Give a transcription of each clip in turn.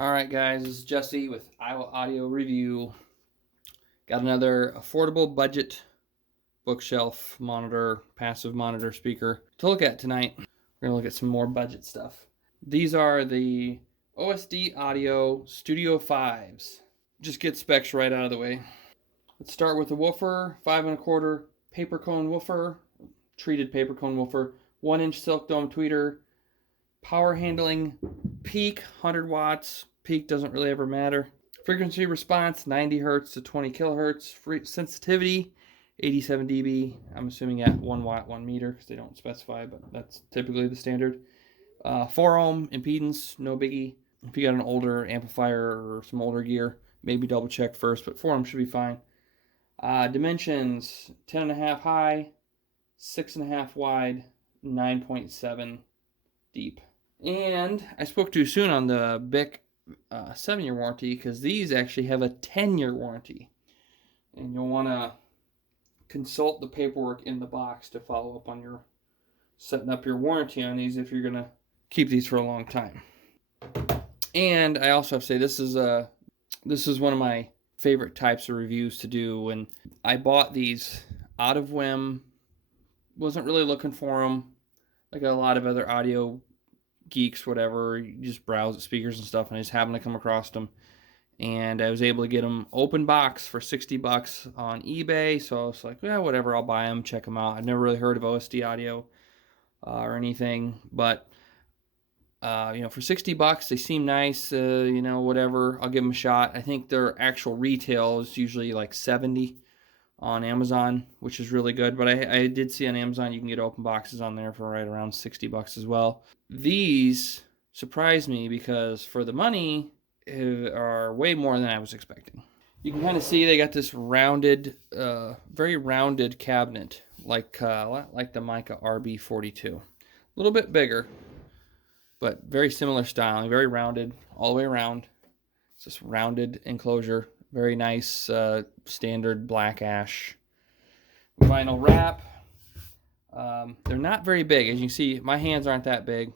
Alright guys, this is Jesse with Iowa Audio Review. Got another affordable budget bookshelf monitor, passive monitor speaker to look at tonight. We're going to look at some more budget stuff. These are the OSD Audio Studio 5s. Just get specs right out of the way. Let's start with the woofer, 5 1/4 paper cone woofer, treated paper cone woofer, 1-inch silk dome tweeter, power handling, peak 100 watts. Peak doesn't really ever matter. Frequency response 90 hertz to 20 kilohertz. Sensitivity 87 dB. I'm assuming at 1 watt 1 meter because they don't specify, but that's typically the standard. 4 ohm impedance, no biggie. If you got an older amplifier or some older gear, maybe double check first, but 4 ohm should be fine. Dimensions 10.5 high, 6.5 wide, 9.7 deep. And I spoke too soon on the BIC 7-year warranty because these actually have a 10-year warranty. And you'll want to consult the paperwork in the box to follow up on your setting up your warranty on these if you're going to keep these for a long time. And I also have to say this is one of my favorite types of reviews to do. When I bought these out of whim, wasn't really looking for them. Like a lot of other audio geeks, whatever, you just browse at speakers and stuff, and I just happened to come across them, and I was able to get them open box for $60 on eBay. So I was like, yeah, whatever, I'll buy them, check them out. I've never really heard of OSD Audio or anything, but for $60 they seem nice. Whatever, I'll give them a shot. I think their actual retail is usually like $70 on Amazon, which is really good, but I did see on Amazon you can get open boxes on there for right around $60 as well. These surprised me because for the money are way more than I was expecting. You can kind of see they got this rounded, very rounded cabinet, like the Mica RB42. A little bit bigger, but very similar styling, very rounded all the way around. It's this rounded enclosure. Very nice, standard black ash vinyl wrap. They're not very big. As you can see, my hands aren't that big.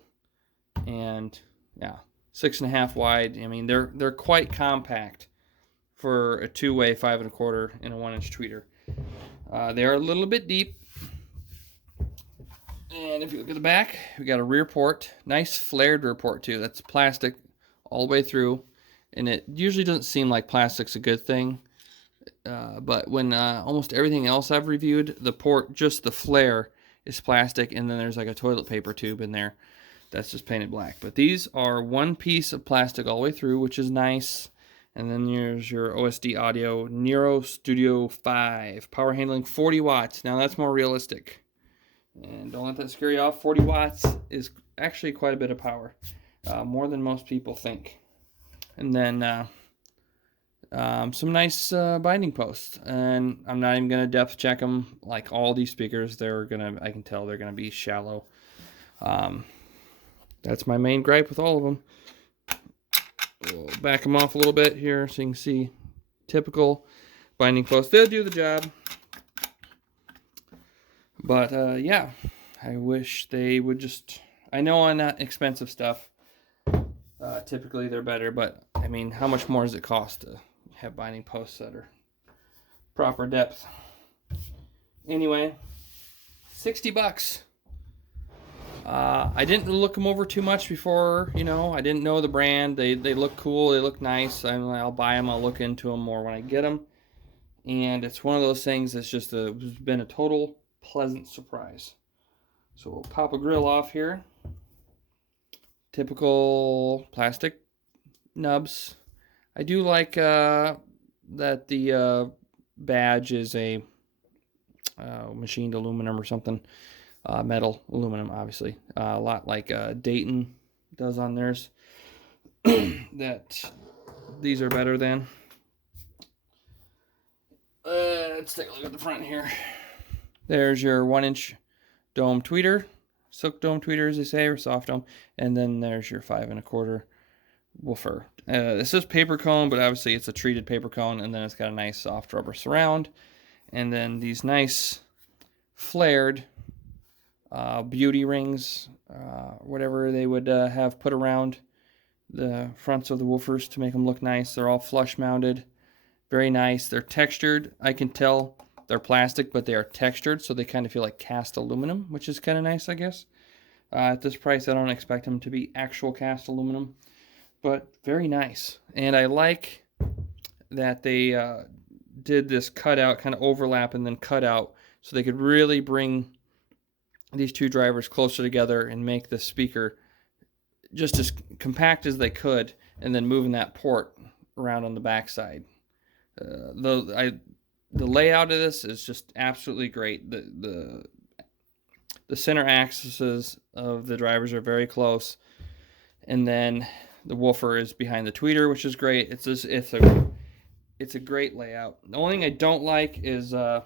And yeah, 6.5 wide. I mean, they're quite compact for a two-way 5 1/4 and a 1-inch tweeter. They are a little bit deep. And if you look at the back, we got a rear port. Nice flared rear port too. That's plastic all the way through. And it usually doesn't seem like plastic's a good thing. But when almost everything else I've reviewed, the port, just the flare, is plastic. And then there's like a toilet paper tube in there. That's just painted black. But these are one piece of plastic all the way through, which is nice. And then there's your OSD Audio Nero Studio 5. Power handling 40 watts. Now that's more realistic. And don't let that scare you off. 40 watts is actually quite a bit of power. More than most people think. And then some nice binding posts. And I'm not even going to depth check them. Like all these speakers, I can tell they're going to be shallow. That's my main gripe with all of them. We'll back them off a little bit here so you can see typical binding posts. They'll do the job. But yeah, I wish they would just... I know on that expensive stuff, typically they're better, but I mean, how much more does it cost to have binding posts that are proper depth? Anyway, $60. I didn't look them over too much before, I didn't know the brand. They look cool, they look nice. I'll buy them, I'll look into them more when I get them. And it's one of those things that's just it's been a total pleasant surprise. So we'll pop a grill off here. Typical plastic nubs. I do like that the badge is a machined aluminum or something. Metal, aluminum, obviously. A lot like Dayton does on theirs. That these are better than. Let's take a look at the front here. There's your 1-inch dome tweeter. Silk dome tweeter, as they say, or soft dome. And then there's your 5 1/4 woofer. This is paper cone, but obviously it's a treated paper cone. And then it's got a nice soft rubber surround. And then these nice flared beauty rings, whatever they would have put around the fronts of the woofers to make them look nice. They're all flush mounted. Very nice. They're textured. I can tell they're plastic, but they are textured, so they kind of feel like cast aluminum, which is kind of nice, I guess. At this price, I don't expect them to be actual cast aluminum, but very nice. And I like that they did this cutout, kind of overlap and then cutout, so they could really bring these two drivers closer together and make the speaker just as compact as they could, and then moving that port around on the backside. The layout of this is just absolutely great. The center axes of the drivers are very close, and then the woofer is behind the tweeter, which is great. It's a great layout. The only thing I don't like is and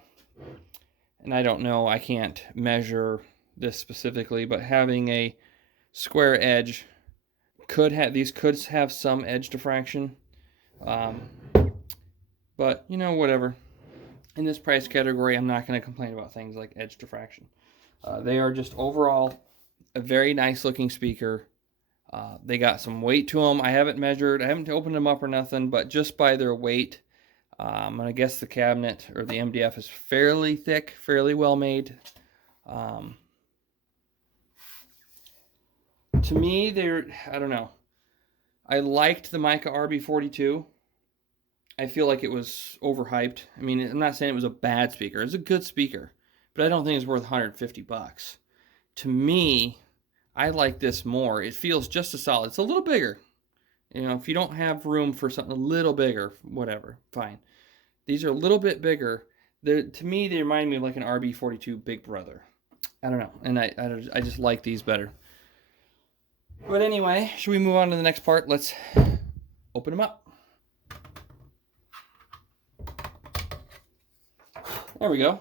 I don't know, I can't measure this specifically, but having a square edge could have some edge diffraction. But, you know, whatever. In this price category, I'm not going to complain about things like edge diffraction. They are just overall a very nice looking speaker. They got some weight to them. I haven't measured. I haven't opened them up or nothing, but just by their weight, and I guess the cabinet or the MDF is fairly thick, fairly well made. To me, I don't know. I liked the Mica RB42. I feel like it was overhyped. I mean, I'm not saying it was a bad speaker. It's a good speaker, but I don't think it's worth $150. To me, I like this more. It feels just as solid. It's a little bigger. You know, if you don't have room for something a little bigger, whatever, fine. These are a little bit bigger. To me, they remind me of like an RB42 Big Brother. I don't know, and I just like these better. But anyway, should we move on to the next part? Let's open them up. There we go.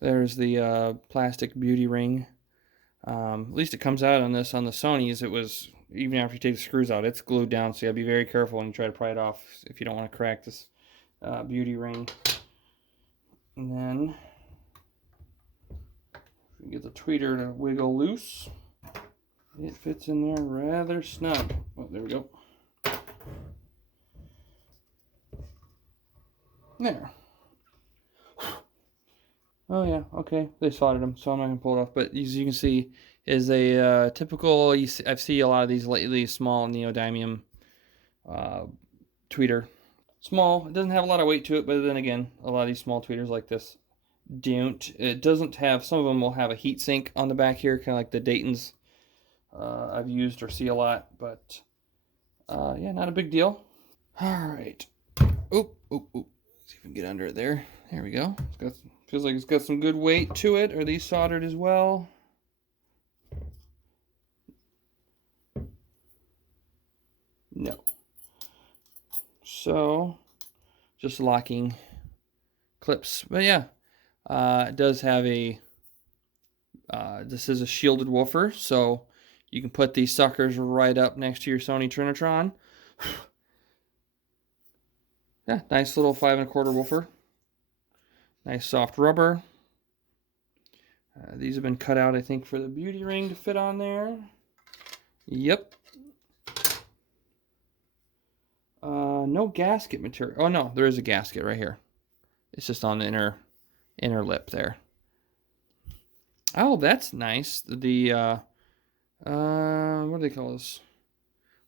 There's the plastic beauty ring. At least it comes out on this. On the Sony's, it was, even after you take the screws out, it's glued down, so you gotta be very careful when you try to pry it off if you don't want to crack this beauty ring. And then we get the tweeter to wiggle loose. It fits in there rather snug. Oh, there we go. There. Oh yeah, okay. They soldered them, so I'm not gonna pull it off. But as you can see, is a typical. I've seen a lot of these lately. Small neodymium tweeter. Small. It doesn't have a lot of weight to it, but then again, a lot of these small tweeters like this don't. It doesn't have. Some of them will have a heat sink on the back here, kind of like the Dayton's I've used or see a lot. But yeah, not a big deal. All right. Oop. See if we can get under it there. There we go. Feels like it's got some good weight to it. Are these soldered as well? No. So, just locking clips. But yeah, it does have a, this is a shielded woofer, so you can put these suckers right up next to your Sony Trinitron. Yeah, nice little 5 1/4 woofer. Nice soft rubber. These have been cut out, I think, for the beauty ring to fit on there. Yep. No gasket material. Oh no, there is a gasket right here. It's just on the inner lip there. Oh, that's nice. The what do they call this?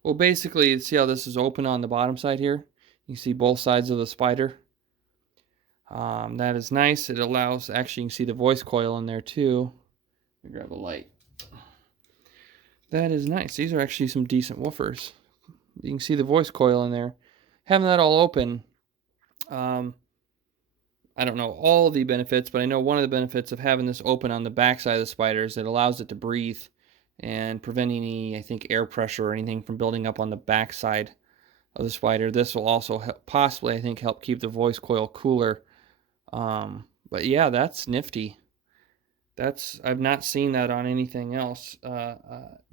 Well, basically, see how this is open on the bottom side here? You can see both sides of the spider. That is nice. It allows, actually, you can see the voice coil in there too. Let me grab a light. That is nice. These are actually some decent woofers. You can see the voice coil in there. Having that all open, I don't know all the benefits, but I know one of the benefits of having this open on the back side of the spider is it allows it to breathe and prevent any, I think, air pressure or anything from building up on the back side of the spider. This will also possibly, I think, help keep the voice coil cooler. But yeah, that's nifty. I've not seen that on anything else.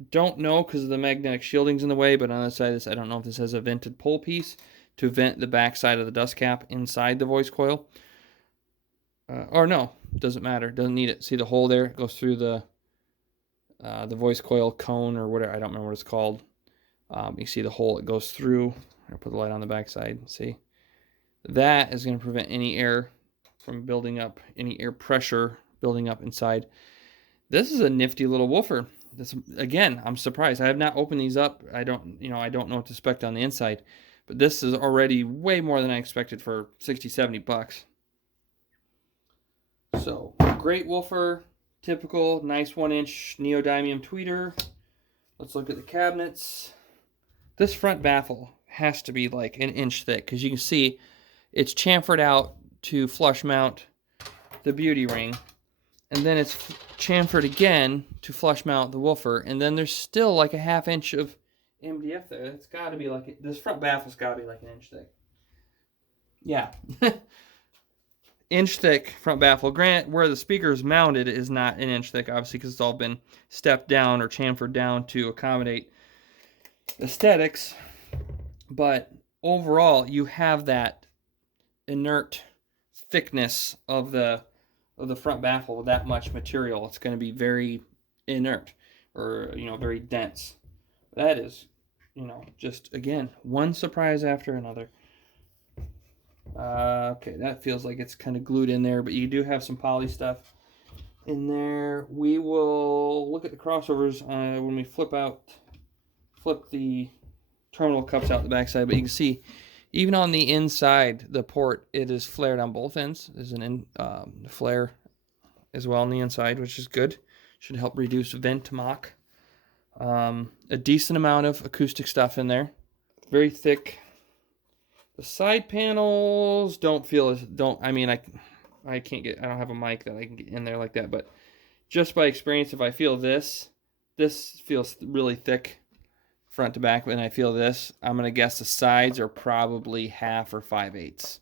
Don't know because the magnetic shielding's in the way, but on the side of this, I don't know if this has a vented pull piece to vent the back side of the dust cap inside the voice coil. Or no, doesn't matter. Doesn't need it. See the hole there? It goes through the the voice coil cone or whatever. I don't remember what it's called. You see the hole it goes through. I'll put the light on the back side. See? That is going to prevent any air from building up, any air pressure building up inside. This is a nifty little woofer. This, again, I'm surprised. I have not opened these up. I don't know what to expect on the inside. But this is already way more than I expected for 60, 70 bucks. So, great woofer. Typical, nice 1-inch neodymium tweeter. Let's look at the cabinets. This front baffle has to be like an inch thick, because you can see it's chamfered out to flush mount the beauty ring. And then it's chamfered again to flush mount the woofer. And then there's still like a 1/2 inch of MDF there. It's got to be like, this front baffle's got to be like an inch thick. Yeah. Inch thick front baffle. Granted, where the speaker is mounted is not an inch thick, obviously, because it's all been stepped down or chamfered down to accommodate aesthetics. But overall, you have that inert thickness of the front baffle with that much material. It's going to be very inert, or very dense. That is, just again, one surprise after another. Okay, that feels like it's kind of glued in there, but you do have some poly stuff in there. We will look at the crossovers when we flip the terminal cups out the backside, but you can see even on the inside, the port, it is flared on both ends. There's an flare as well on the inside, which is good. Should help reduce vent mock. A decent amount of acoustic stuff in there. Very thick. The side panels don't feel I don't have a mic that I can get in there like that, but just by experience, if I feel this feels really thick front to back, and I feel this, I'm going to guess the sides are probably 1/2 or 5/8.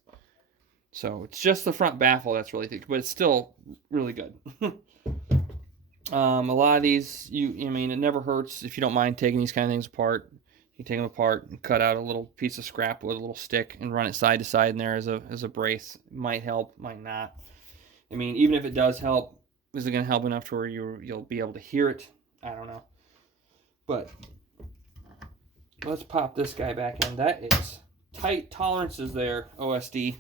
So it's just the front baffle that's really thick, but it's still really good. A lot of these, it never hurts if you don't mind taking these kind of things apart. You take them apart and cut out a little piece of scrap with a little stick and run it side to side in there as a brace. Might help, might not. Even if it does help, is it going to help enough to where you'll be able to hear it? I don't know. But let's pop this guy back in. That is tight tolerances there, OSD.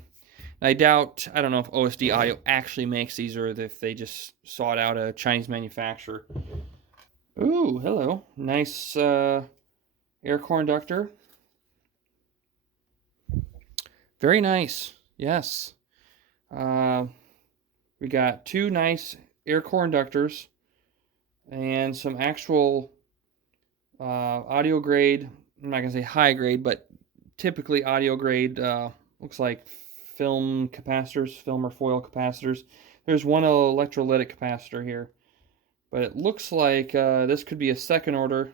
I don't know if OSD Audio actually makes these or if they just sought out a Chinese manufacturer. Ooh, hello. Nice air core inductor. Very nice. Yes. We got 2 nice air core inductors and some actual audio grade. I'm not going to say high grade, but typically audio grade looks like film capacitors, film or foil capacitors. There's one electrolytic capacitor here, but it looks like this could be a second order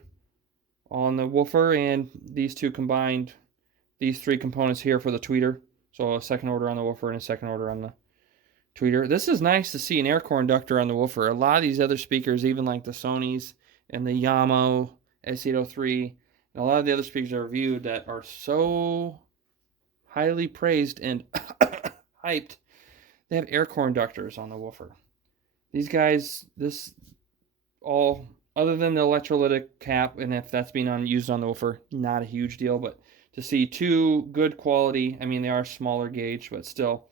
on the woofer, and these two combined, these 3 components here for the tweeter. So a second order on the woofer and a second order on the tweeter. This is nice to see an air core inductor on the woofer. A lot of these other speakers, even like the Sonys and the Yamaha S803, and a lot of the other speakers I reviewed that are so highly praised and hyped, they have air core inductors on the woofer. These guys, all other than the electrolytic cap, and if that's being used on the woofer, not a huge deal, but to see 2 good quality, they are smaller gauge, but still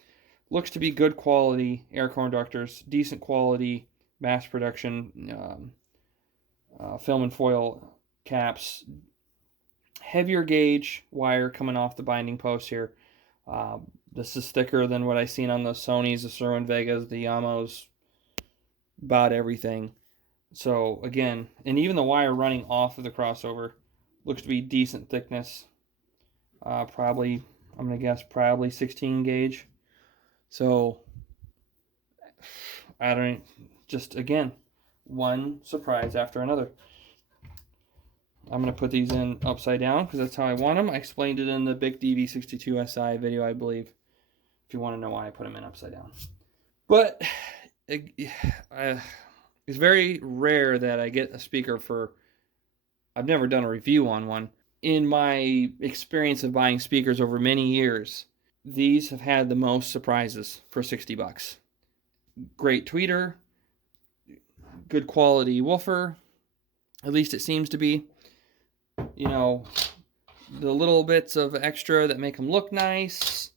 looks to be good quality air core inductors, decent quality mass production film and foil caps, heavier gauge wire coming off the binding post here. This is thicker than what I've seen on the Sonys, the Sherwin Vegas, the Yamahas, about everything. So again, and even the wire running off of the crossover looks to be decent thickness. Probably, I'm going to guess, probably 16 gauge. So, just again, one surprise after another. I'm going to put these in upside down because that's how I want them. I explained it in the Big DV62SI video, I believe, if you want to know why I put them in upside down. But it's very rare that I get a speaker I've never done a review on one. In my experience of buying speakers over many years, these have had the most surprises for 60 bucks. Great tweeter, good quality woofer, At least it seems to be. You know, the little bits of extra that make them look nice.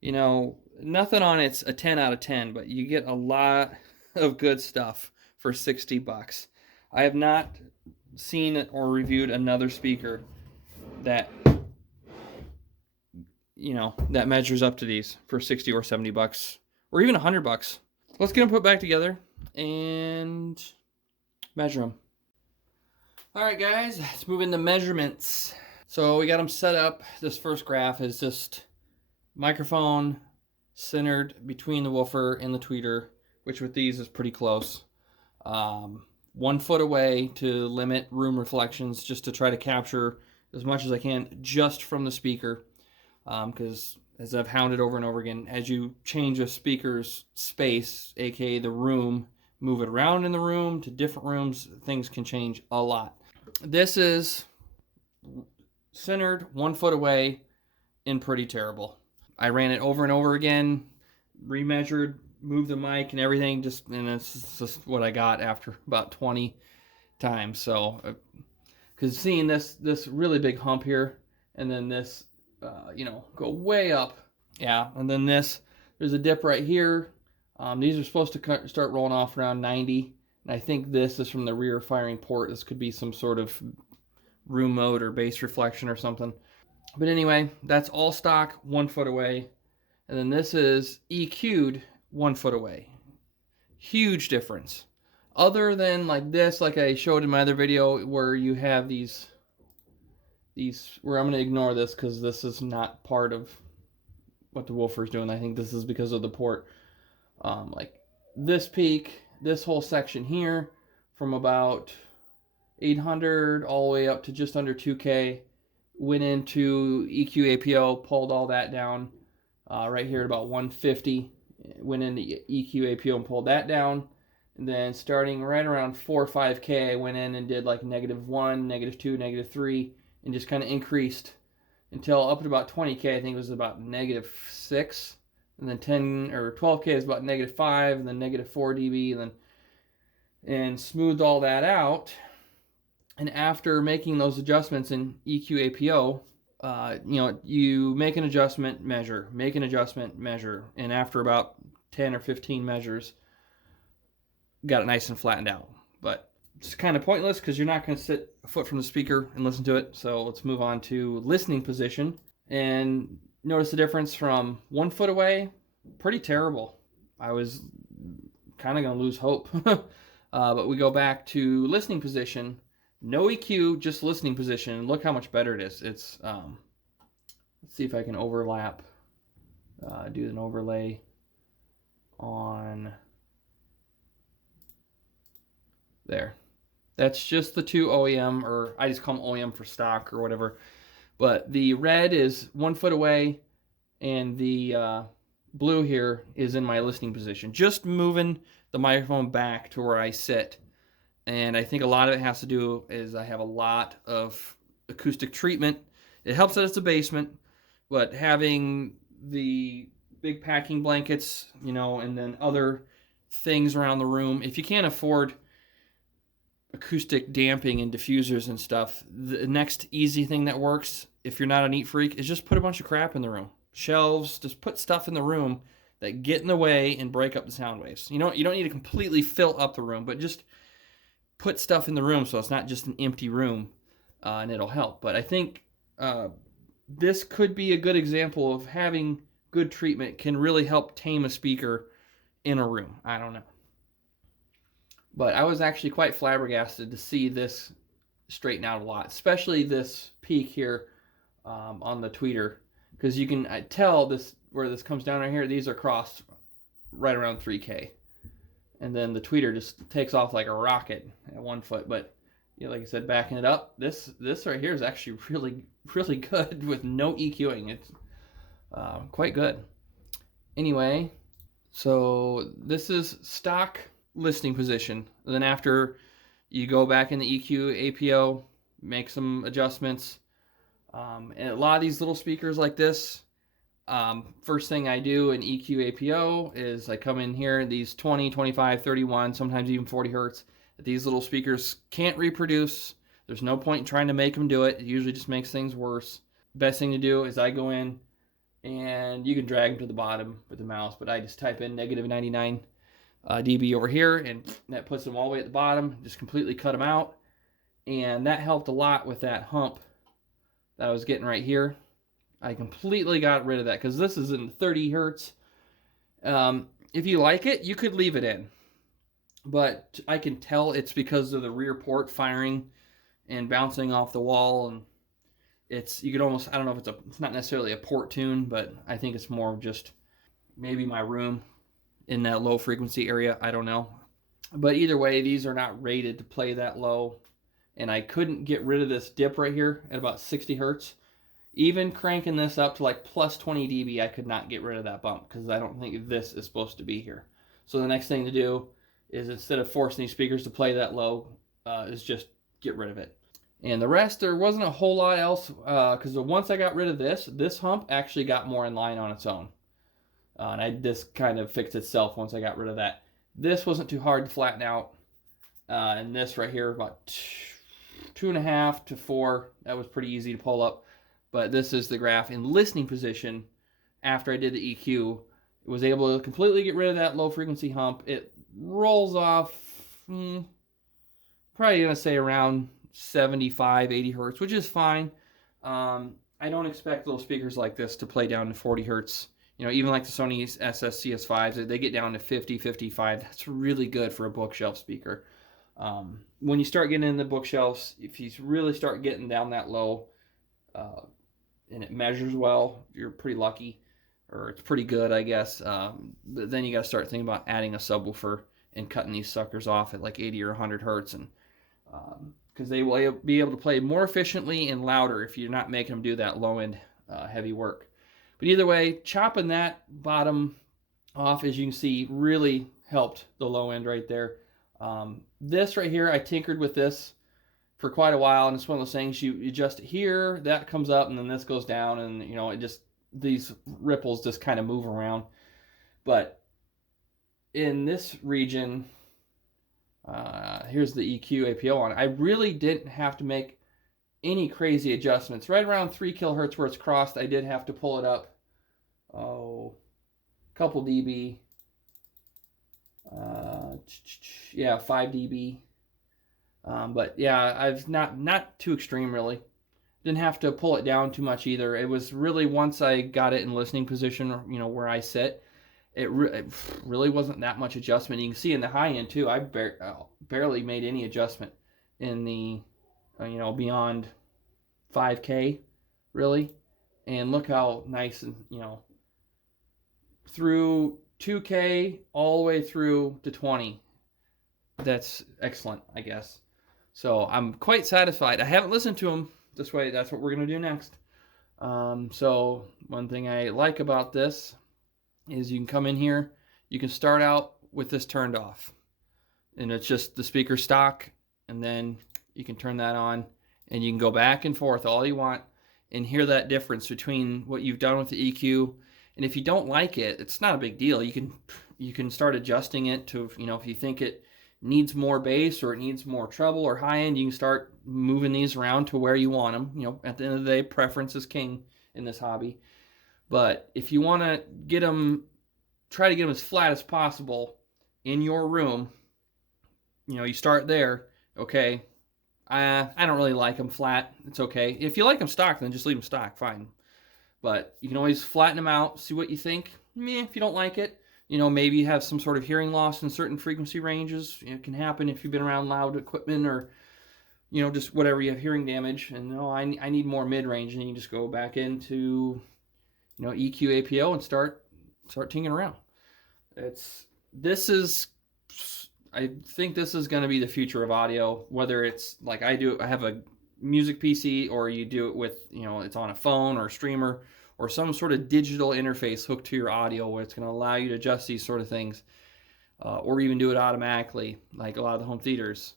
You know, nothing on it's a 10 out of 10, but you get a lot of good stuff for 60 bucks. I have not seen or reviewed another speaker that, you know, that measures up to these for 60 or 70 bucks or even 100 bucks. Let's get them put back together and measure them. All right, guys, let's move into measurements. So we got them set up. This first graph is just microphone centered between the woofer and the tweeter, which with these is pretty close. 1 foot away to limit room reflections, just to try to capture as much as I can just from the speaker. Because as I've hounded over and over again, as you change a speaker's space, aka the room, move it around in the room to different rooms, things can change a lot. This is centered 1 foot away and pretty terrible. I ran it over and over again, remeasured, moved the mic and everything, and it's just what I got after about 20 times. So, because seeing this really big hump here, and then this, go way up, yeah, and then there's a dip right here. These are supposed to start rolling off around 90, and I think this is from the rear firing port. This could be some sort of room mode or bass reflection or something. But anyway, that's all stock 1 foot away. And then this is EQ'd 1 foot away. Huge difference. Other than like this, like I showed in my other video, where you have these where I'm going to ignore this because this is not part of what the woofer is doing. I think this is because of the port. Like this peak, this whole section here, from about 800 all the way up to just under 2K, went into EQ APO, pulled all that down. Right here at about 150, went into EQ APO and pulled that down. And then starting right around 4 or 5K, I went in and did like -1, -2, -3, and just kind of increased until up to about 20K. I think it was about -6, and then 10 or 12K is about -5, and then -4 dB, and smoothed all that out. And after making those adjustments in EQ APO, you make an adjustment, measure, make an adjustment, measure, and after about 10 or 15 measures, got it nice and flattened out. But it's kind of pointless because you're not going to sit a foot from the speaker and listen to it. So let's move on to listening position and notice the difference from 1 foot away. Pretty terrible. I was kind of going to lose hope. But we go back to listening position. No EQ, just listening position. Look how much better it is. It's let's see if I can overlap, do an overlay on there. That's just the two OEM, or I just call them OEM for stock or whatever. But the red is 1 foot away, and the blue here is in my listening position. Just moving the microphone back to where I sit. And I think a lot of it has to do is I have a lot of acoustic treatment. It helps that it's a basement, but having the big packing blankets, and then other things around the room, if you can't afford acoustic damping and diffusers and stuff, the next easy thing that works, if you're not a neat freak, is just put a bunch of crap in the room. Shelves, just put stuff in the room that get in the way and break up the sound waves. You don't need to completely fill up the room, but just put stuff in the room so it's not just an empty room, and it'll help. But I think this could be a good example of having good treatment can really help tame a speaker in a room. I don't know. But I was actually quite flabbergasted to see this straighten out a lot, especially this peak here on the tweeter, because you can tell this where this comes down right here. These are crossed right around 3K. And then the tweeter just takes off like a rocket at 1 foot. But like I said, backing it up, this right here is actually really, really good with no EQing. It's quite good. Anyway, so this is stock listening position. And then after you go back in the EQ APO, make some adjustments. And a lot of these little speakers like this, first thing I do in EQ APO is I come in here, these 20, 25, 31, sometimes even 40 hertz, These little speakers can't reproduce. There's no point in trying to make them do it. It usually just makes things worse. Best thing to do is I go in, and you can drag them to the bottom with the mouse, but I just type in negative 99 dB over here, and that puts them all the way at the bottom. Just completely cut them out, and that helped a lot with that hump that I was getting right here. I completely got rid of that because this is in 30 hertz. If you like it, you could leave it in, but I can tell it's because of the rear port firing and bouncing off the wall, and you could almost, I don't know if it's not necessarily a port tune, but I think it's more just maybe my room in that low frequency area. I don't know. But either way, these are not rated to play that low, and I couldn't get rid of this dip right here at about 60 hertz. Even cranking this up to like plus 20 dB, I could not get rid of that bump because I don't think this is supposed to be here. So the next thing to do is, instead of forcing these speakers to play that low, is just get rid of it. And the rest, there wasn't a whole lot else, because once I got rid of this hump actually got more in line on its own. And this kind of fixed itself once I got rid of that. This wasn't too hard to flatten out. And this right here, about 2.5 to 4, that was pretty easy to pull up. But this is the graph in listening position after I did the EQ. It was able to completely get rid of that low frequency hump. It rolls off, probably going to say around 75, 80 hertz, which is fine. I don't expect little speakers like this to play down to 40 hertz. You know, even like the Sony SS-CS5s, they get down to 50, 55. That's really good for a bookshelf speaker. When you start getting in the bookshelves, if you really start getting down that low, and it measures well, you're pretty lucky, or it's pretty good, I guess. But then you got to start thinking about adding a subwoofer and cutting these suckers off at like 80 or 100 hertz, and because they will be able to play more efficiently and louder if you're not making them do that low-end heavy work. But either way, chopping that bottom off, as you can see, really helped the low end right there. This right here, I tinkered with this for quite a while, and it's one of those things, you adjust it here, that comes up, and then this goes down, and you know, it just, these ripples just kind of move around. But in this region, here's the EQ APO on it. I really didn't have to make any crazy adjustments. Right around 3 kilohertz where it's crossed, I did have to pull it up, a couple dB. Yeah, 5 dB. But yeah, I've not too extreme really. Didn't have to pull it down too much either. It was really, once I got it in listening position, you know, where I sit, it really wasn't that much adjustment. You can see in the high end too, I barely made any adjustment in the, you know, beyond 5K, really. And look how nice, and you know, through 2K all the way through to 20. That's excellent, I guess. So I'm quite satisfied. I haven't listened to them this way. That's what we're going to do next. So one thing I like about this is you can come in here, you can start out with this turned off, and it's just the speaker stock, and then you can turn that on, and you can go back and forth all you want and hear that difference between what you've done with the EQ. And if you don't like it, it's not a big deal. You can start adjusting it to, you know, if you think it needs more bass or it needs more treble or high end, you can start moving these around to where you want them. You know, at the end of the day, preference is king in this hobby. But if you want to get them, try to get them as flat as possible in your room, you know, you start there. Okay, I don't really like them flat. It's okay. If you like them stock, then just leave them stock, fine. But you can always flatten them out, see what you think. If you don't like it, you know, maybe you have some sort of hearing loss in certain frequency ranges. It can happen if you've been around loud equipment, or, you know, just whatever, you have hearing damage, and no, I need more mid-range, and you just go back into, you know, EQ APO and start tinkering around. I think this is going to be the future of audio, whether it's like I have a music PC, or you do it with, you know, it's on a phone or a streamer or some sort of digital interface hooked to your audio, where it's going to allow you to adjust these sort of things, or even do it automatically like a lot of the home theaters.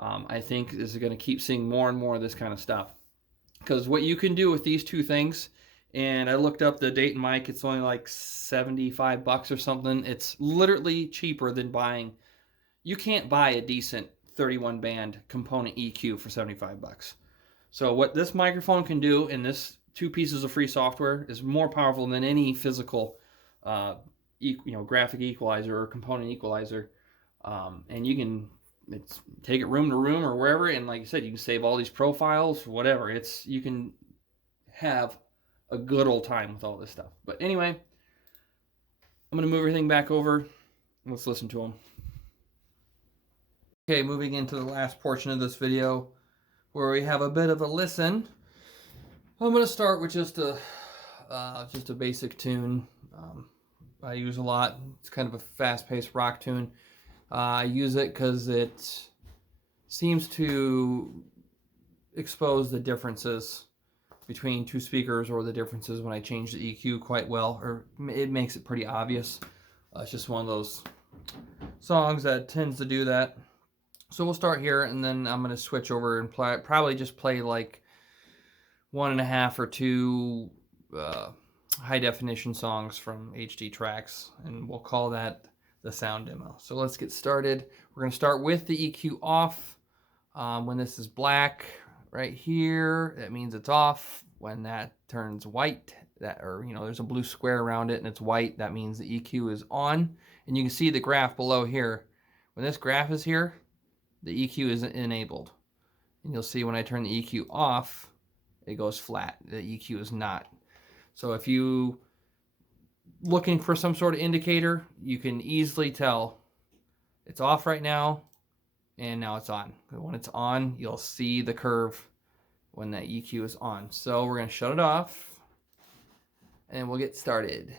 I think this is going to keep seeing more and more of this kind of stuff, because what you can do with these two things, and I looked up the Dayton mic, it's only like $75 or something. It's literally cheaper than buying. You can't buy a decent 31 band component EQ for 75 bucks. So what this microphone can do in this 2 pieces of free software is more powerful than any physical graphic equalizer or component equalizer. And you can take it room to room or wherever, and like I said, you can save all these profiles, whatever. You can have a good old time with all this stuff. But anyway, I'm going to move everything back over. Let's listen to them. Okay, moving into the last portion of this video where we have a bit of a listen. I'm going to start with just a basic tune. I use a lot. It's kind of a fast-paced rock tune. I use it because it seems to expose the differences between 2 speakers, or the differences when I change the EQ quite well, or it makes it pretty obvious. It's just one of those songs that tends to do that. So we'll start here, and then I'm going to switch over and probably just play like 1.5 or 2 high definition songs from HD tracks, and we'll call that the sound demo. So let's get started. We're going to start with the EQ off. When this is black right here, that means it's off. When that turns white, there's a blue square around it and it's white, that means the EQ is on. And you can see the graph below here. When this graph is here, the EQ is enabled. And you'll see when I turn the EQ off, it goes flat. The EQ is not. So if you looking for some sort of indicator, you can easily tell it's off right now and now it's on. When it's on, you'll see the curve when that EQ is on. So we're going to shut it off and we'll get started.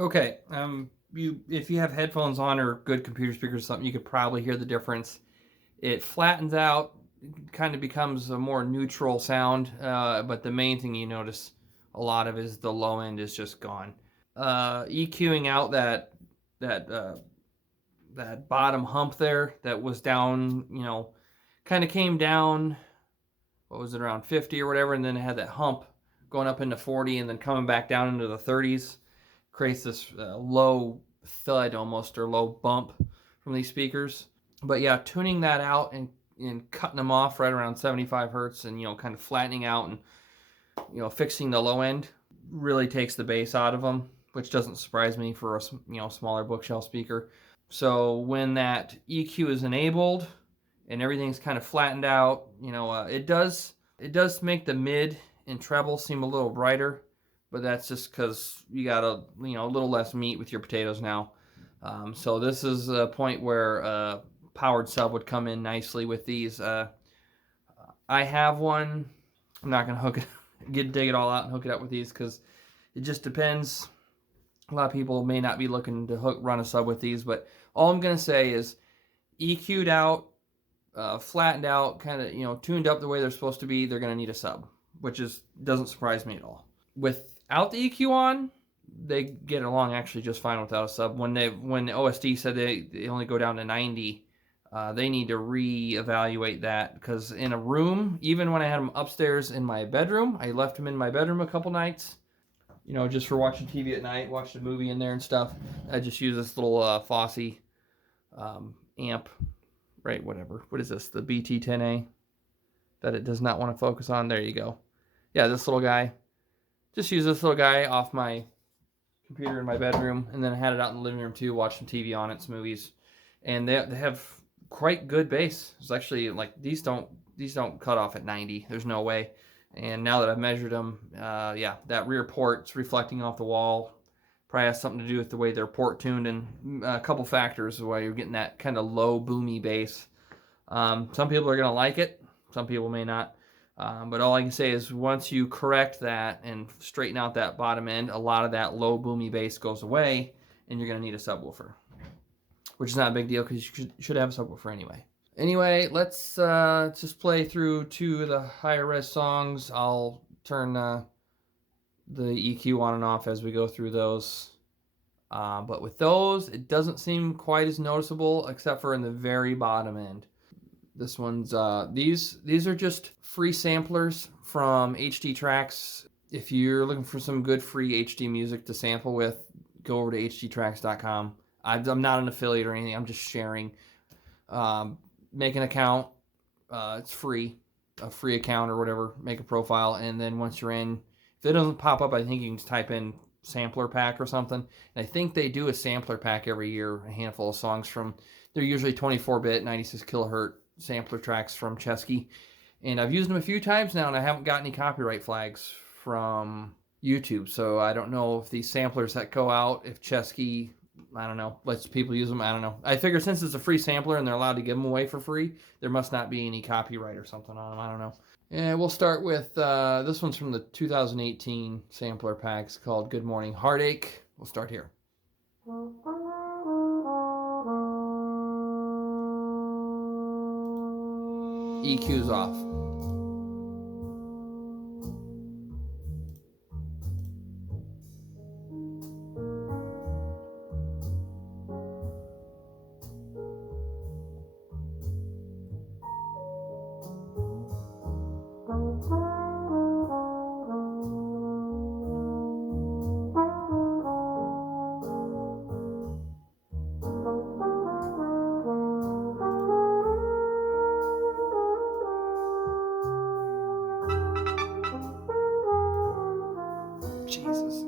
Okay, if you have headphones on or good computer speakers or something, you could probably hear the difference. It flattens out, kind of becomes a more neutral sound, but the main thing you notice a lot of is the low end is just gone. EQing out that bottom hump there that was down, kind of came down, what was it, around 50 or whatever, and then it had that hump going up into 40 and then coming back down into the 30s. Creates this low thud almost, or low bump from these speakers. But yeah, tuning that out and cutting them off right around 75 hertz and kind of flattening out and fixing the low end really takes the bass out of them, which doesn't surprise me for a smaller bookshelf speaker. So when that EQ is enabled and everything's kind of flattened out, it does make the mid and treble seem a little brighter. But that's just because you got a little less meat with your potatoes now. So this is a point where a powered sub would come in nicely with these. I have one. I'm not gonna dig it all out and hook it up with these because it just depends. A lot of people may not be looking to run a sub with these, but all I'm gonna say is EQ'd out, flattened out, kind of tuned up the way they're supposed to be. They're gonna need a sub, which doesn't surprise me at all. Without the EQ on, they get along actually just fine without a sub. When OSD said they only go down to 90, they need to reevaluate that, because in a room, even when I had them upstairs in my bedroom, I left them in my bedroom a couple nights, just for watching TV at night, watched a movie in there and stuff. I just use this little Fosse amp, right? Whatever. What is this? The BT10A that it does not want to focus on. There you go. Yeah, this little guy. Just use this little guy off my computer in my bedroom, and then I had it out in the living room too, watched some TV on it, some movies. And they have quite good bass. It's actually like these don't cut off at 90. There's no way. And now that I've measured them, yeah, that rear port's reflecting off the wall. Probably has something to do with the way they're port tuned, and a couple factors why you're getting that kind of low boomy bass. Some people are gonna like it, some people may not. But all I can say is once you correct that and straighten out that bottom end, a lot of that low boomy bass goes away, and you're gonna need a subwoofer, which is not a big deal because you should have a subwoofer anyway. Anyway, let's just play through 2 of the higher res songs. I'll turn the EQ on and off as we go through those. But with those, it doesn't seem quite as noticeable except for in the very bottom end. This one's, these are just free samplers from HD Tracks. If you're looking for some good free HD music to sample with, go over to hdtracks.com. I'm not an affiliate or anything. I'm just sharing. Make an account. It's free. A free account or whatever. Make a profile. And then once you're in, if it doesn't pop up, I think you can just type in sampler pack or something. And I think they do a sampler pack every year. A handful of songs from, they're usually 24-bit, 96 kilohertz sampler tracks from Chesky. And I've used them a few times now, and I haven't got any copyright flags from YouTube. So I don't know if these samplers that go out, if Chesky, I don't know, lets people use them. I don't know. I figure since it's a free sampler and they're allowed to give them away for free, there must not be any copyright or something on them. I don't know. And we'll start with, this one's from the 2018 sampler packs called Good Morning Heartache. We'll start here. EQ's off. Jesus.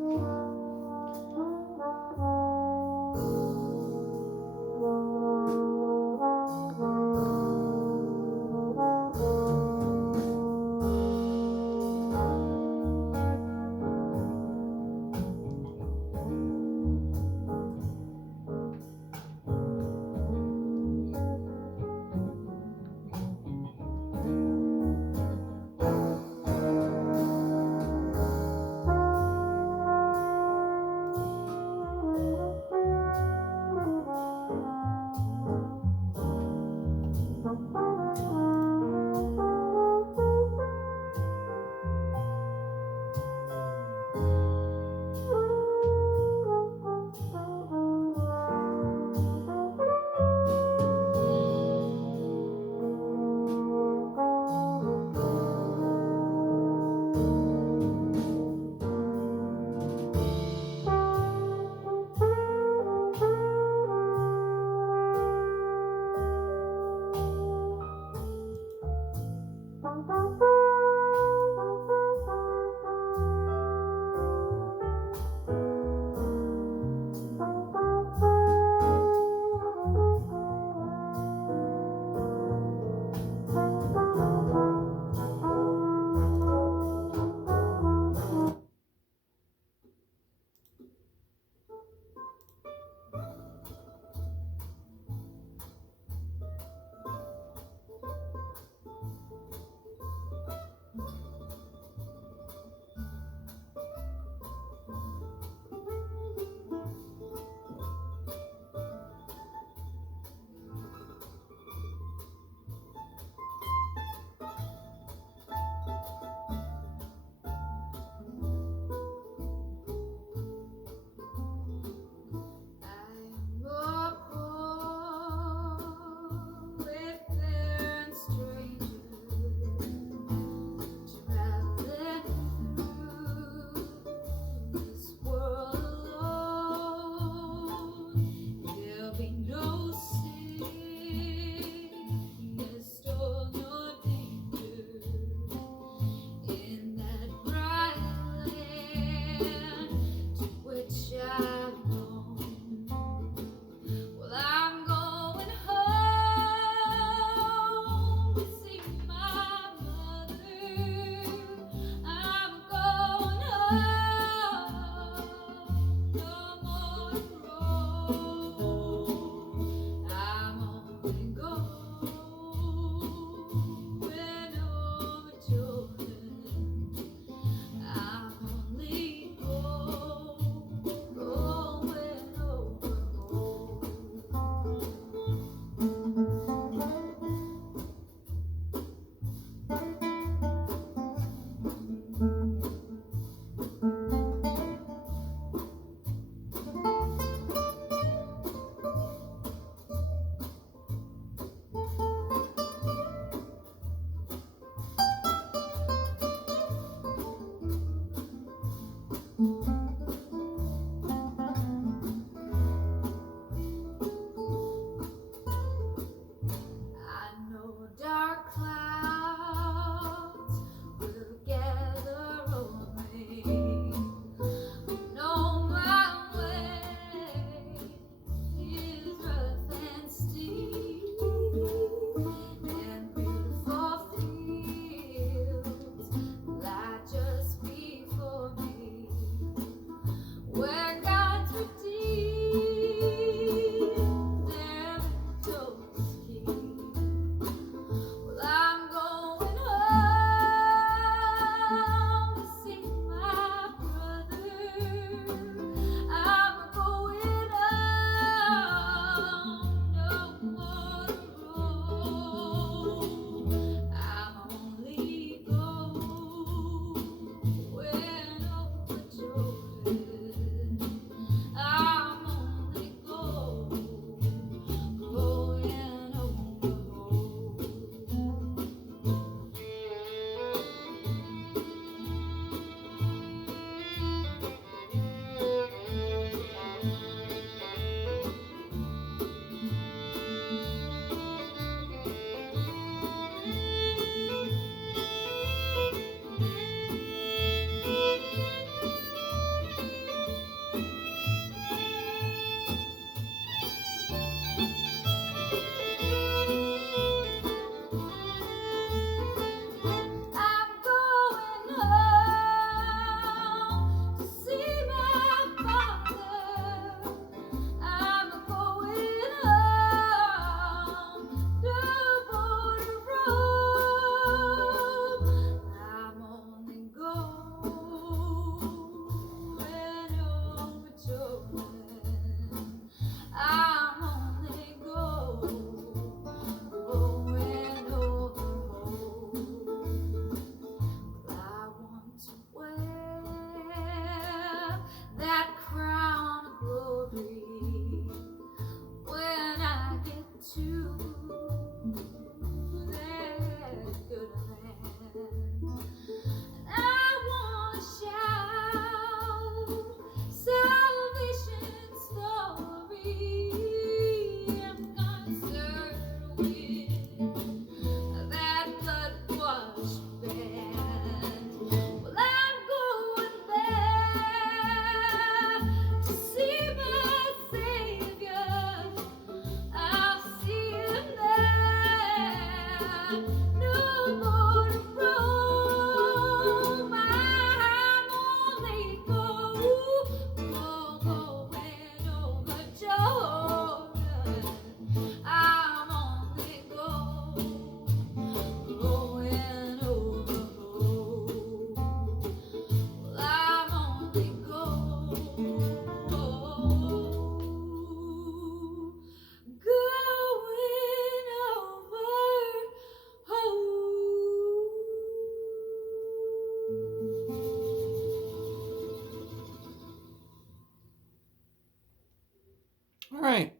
All right.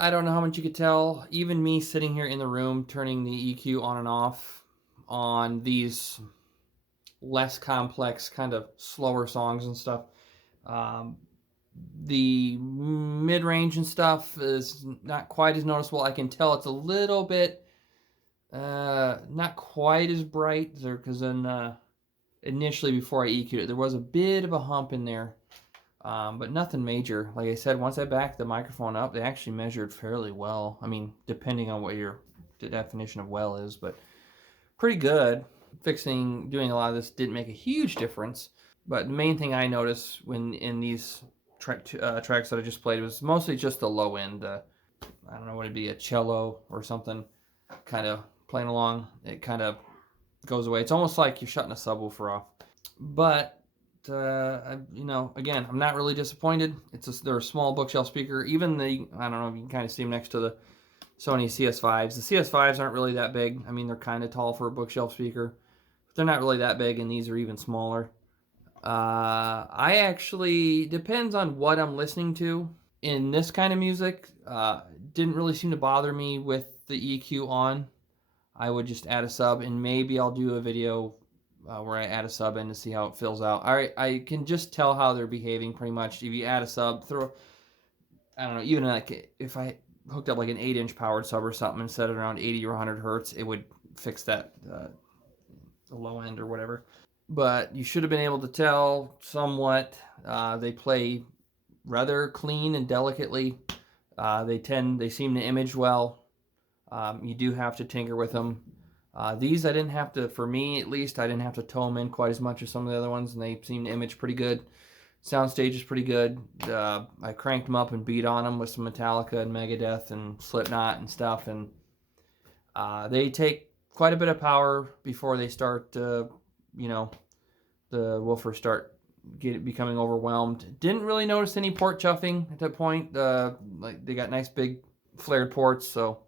I don't know how much you could tell. Even me sitting here in the room, turning the EQ on and off on these less complex, kind of slower songs and stuff. Um, the mid-range and stuff is not quite as noticeable. I can tell it's a little bit not quite as bright there, because then initially before I EQ'd it, there was a bit of a hump in there. But nothing major. Like I said, once I backed the microphone up, they actually measured fairly well. I mean, depending on what your definition of well is, but pretty good. doing a lot of this didn't make a huge difference. But the main thing I noticed when in these tracks that I just played was mostly just the low end. I don't know what it'd be, a cello or something, kind of playing along. It kind of goes away. It's almost like you're shutting a subwoofer off. But again, I'm not really disappointed. They're a small bookshelf speaker. Even I don't know if you can kind of see them next to the Sony CS5s. The CS5s aren't really that big. I mean, they're kind of tall for a bookshelf speaker, but they're not really that big, and these are even smaller. I actually, depends on what I'm listening to. In this kind of music, didn't really seem to bother me with the EQ on. I would just add a sub, and maybe I'll do a video where I add a sub in to see how it fills out. I can just tell how they're behaving pretty much. If you add a sub, I don't know, even like if I hooked up like an 8-inch powered sub or something and set it around 80 or 100 hertz, it would fix that, the low end or whatever. But you should have been able to tell somewhat. They play rather clean and delicately. They seem to image well. You do have to tinker with them. These I didn't have to, for me at least, I didn't have to tow them in quite as much as some of the other ones, and they seem to image pretty good. Soundstage is pretty good. I cranked them up and beat on them with some Metallica and Megadeth and Slipknot and stuff, and they take quite a bit of power before they start, the woofers start becoming overwhelmed. Didn't really notice any port chuffing at that point. Like they got nice big flared ports, so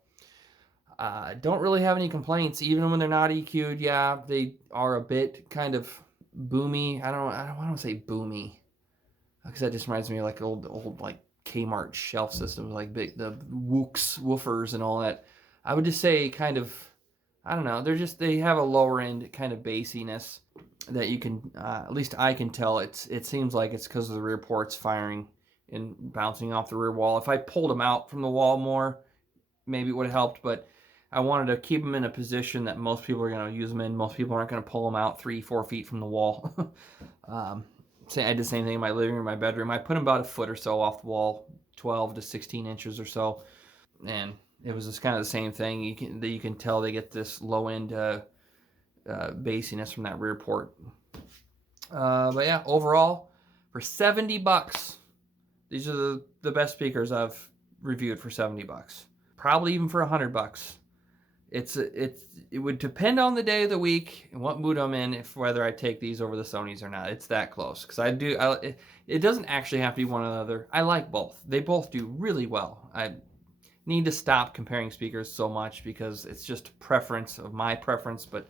don't really have any complaints. Even when they're not EQ'd, yeah, they are a bit kind of boomy. I don't want to say boomy, because that just reminds me of like old like Kmart shelf systems, like the woofers and all that. I would just say kind of, I don't know, they have a lower end kind of bassiness that you can, at least I can tell. It seems like it's because of the rear ports firing and bouncing off the rear wall. If I pulled them out from the wall more, maybe it would have helped, but I wanted to keep them in a position that most people are going to use them in. Most people aren't going to pull them out 3-4 feet from the wall. I did the same thing in my living room, my bedroom. I put them about a foot or so off the wall, 12 to 16 inches or so, and it was just kind of the same thing. You can tell they get this low end bassiness from that rear port. But yeah, overall, for $70, these are the best speakers I've reviewed for $70. Probably even for $100. It would depend on the day of the week and what mood I'm in, whether I take these over the Sonys or not. It's that close, because it doesn't actually have to be one or the other. I like both. They both do really well. I need to stop comparing speakers so much because it's just a preference of my preference. But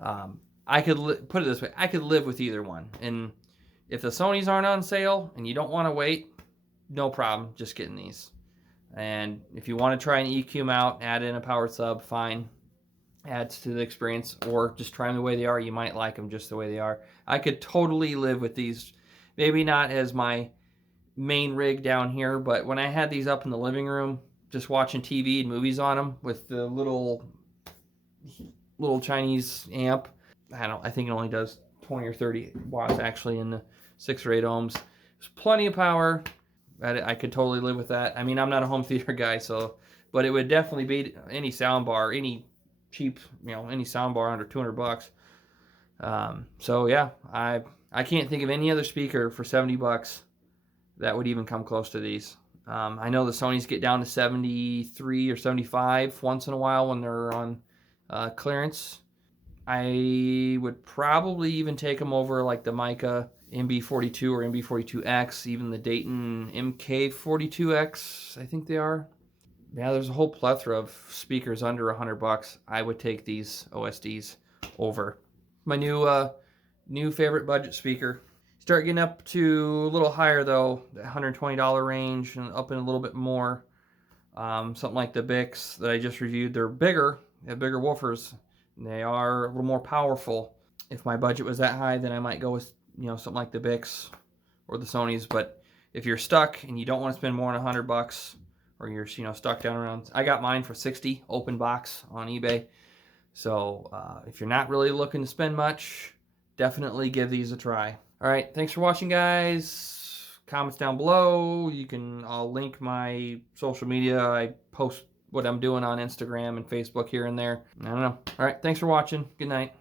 I could put it this way: I could live with either one. And if the Sonys aren't on sale and you don't want to wait, no problem, just getting these. And if you want to try and EQ them out, add in a power sub, fine. Adds to the experience. Or just try them the way they are. You might like them just the way they are. I could totally live with these. Maybe not as my main rig down here, but when I had these up in the living room, just watching TV and movies on them with the little Chinese amp. I think it only does 20 or 30 watts actually in the 6 or 8 ohms. There's plenty of power. I could totally live with that. I mean, I'm not a home theater guy, but it would definitely beat any sound bar, any cheap, any sound bar under $200. So yeah, I can't think of any other speaker for $70 that would even come close to these. I know the Sonys get down to 73 or 75 once in a while when they're on clearance. I would probably even take them over like the Mica MB42 or MB42X, even the Dayton MK42X, I think they are. Yeah, there's a whole plethora of speakers under $100. I would take these OSDs over. My new favorite budget speaker. Start getting up to a little higher though, the $120 range, and up in a little bit more. Something like the Bix that I just reviewed. They're bigger. They have bigger woofers. They are a little more powerful. If my budget was that high, then I might go with something like the Bix or the Sonys. But if you're stuck and you don't want to spend more than $100, or you're stuck down around, I got mine for $60 open box on eBay. So if you're not really looking to spend much, definitely give these a try. All right, thanks for watching, guys. Comments down below. I'll link my social media. I post what I'm doing on Instagram and Facebook here and there. I don't know. All right, thanks for watching. Good night.